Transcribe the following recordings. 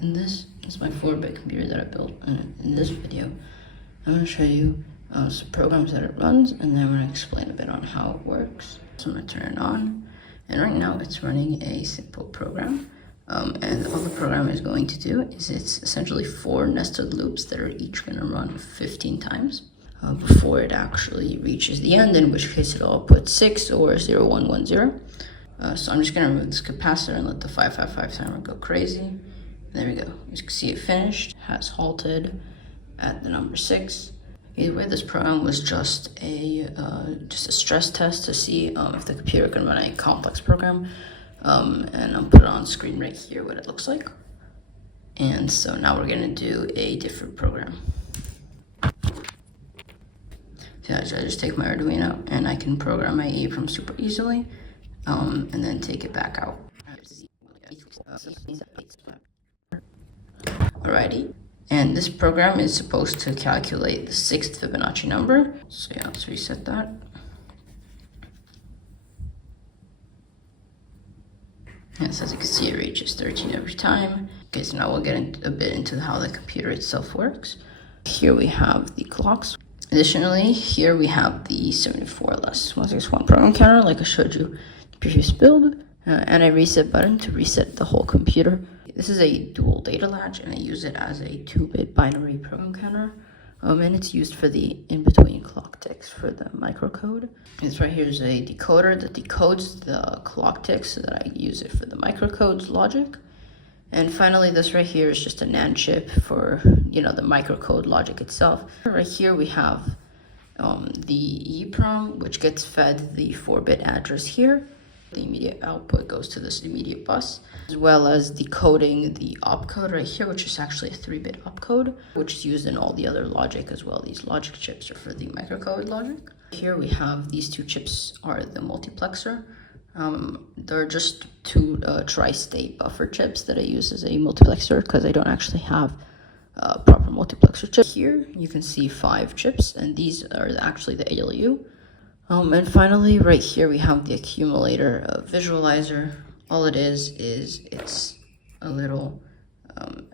And this is my 4-bit computer that I built. And in this video, I'm going to show you some programs that it runs, and then I'm going to explain a bit on how it works. So I'm going to turn it on, and right now it's running a simple program. And all the program is going to do is it's essentially 4 nested loops that are each going to run 15 times before it actually reaches the end, in which case it'll output 6 or 0, 1, 1, 0. So I'm just going to remove this capacitor and let the 555 timer go crazy. There we go. You can see it finished, has halted at the number 6. Either way, this program was just a stress test to see if the computer can run a complex program. And I'll put it on screen right here what it looks like. And so now we're going to do a different program. So I just take my Arduino and I can program my EEPROM super easily, and then take it back out. Alrighty, and this program is supposed to calculate the 6th Fibonacci number. So yeah, let's reset that. And so as you can see, it reaches 13 every time. Okay, so now we'll get a bit into how the computer itself works. Here we have the clocks. Additionally, here we have the 74 less 161 program counter, like I showed you in the previous build, and a reset button to reset the whole computer. This is a dual data latch, and I use it as a 2-bit binary program counter, and it's used for the in-between clock ticks for the microcode. This right here is a decoder that decodes the clock ticks so that I use it for the microcode's logic. And finally, this right here is just a NAND chip for, the microcode logic itself. Right here we have the EEPROM, which gets fed the 4-bit address here. The immediate output goes to this immediate bus, as well as decoding the opcode right here, which is actually a 3-bit opcode, which is used in all the other logic as well. These logic chips are for the microcode logic. Here we have these 2 chips are the multiplexer. They're just 2 tri-state buffer chips that I use as a multiplexer because I don't actually have proper multiplexer chips. Here you can see 5 chips, and these are actually the ALU. And finally, right here we have the accumulator visualizer. All it is it's a little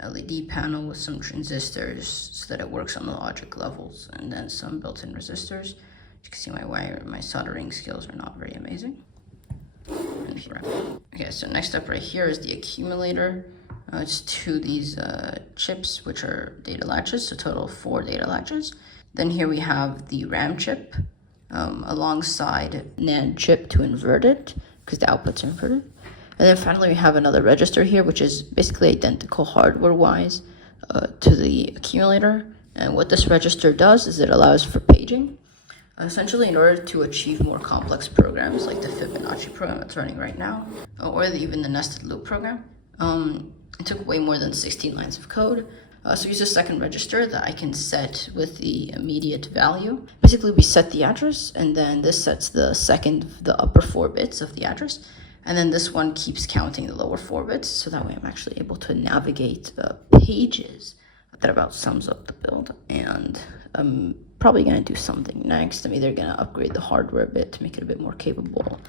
LED panel with some transistors so that it works on the logic levels, and then some built-in resistors. You can see my soldering skills are not very amazing. Okay, so next up right here is the accumulator. It's 2 of these chips, which are data latches, so total 4 data latches. Then here we have the RAM chip, alongside NAND chip to invert it, because the output's inverted. And then finally we have another register here, which is basically identical hardware-wise to the accumulator. And what this register does is it allows for paging. Essentially, in order to achieve more complex programs like the Fibonacci program that's running right now, or even the nested loop program, it took way more than 16 lines of code. So use a second register that I can set with the immediate value. Basically, we set the address, and then this sets the upper 4 bits of the address, and then this one keeps counting the lower 4 bits, so that way I'm actually able to navigate the pages. That about sums up the build, and I'm probably going to do something next. I'm either going to upgrade the hardware a bit to make it a bit more capable,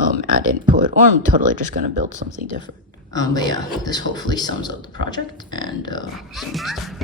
add input, or I'm totally just going to build something different. But yeah, this hopefully sums up the project, and see you next time.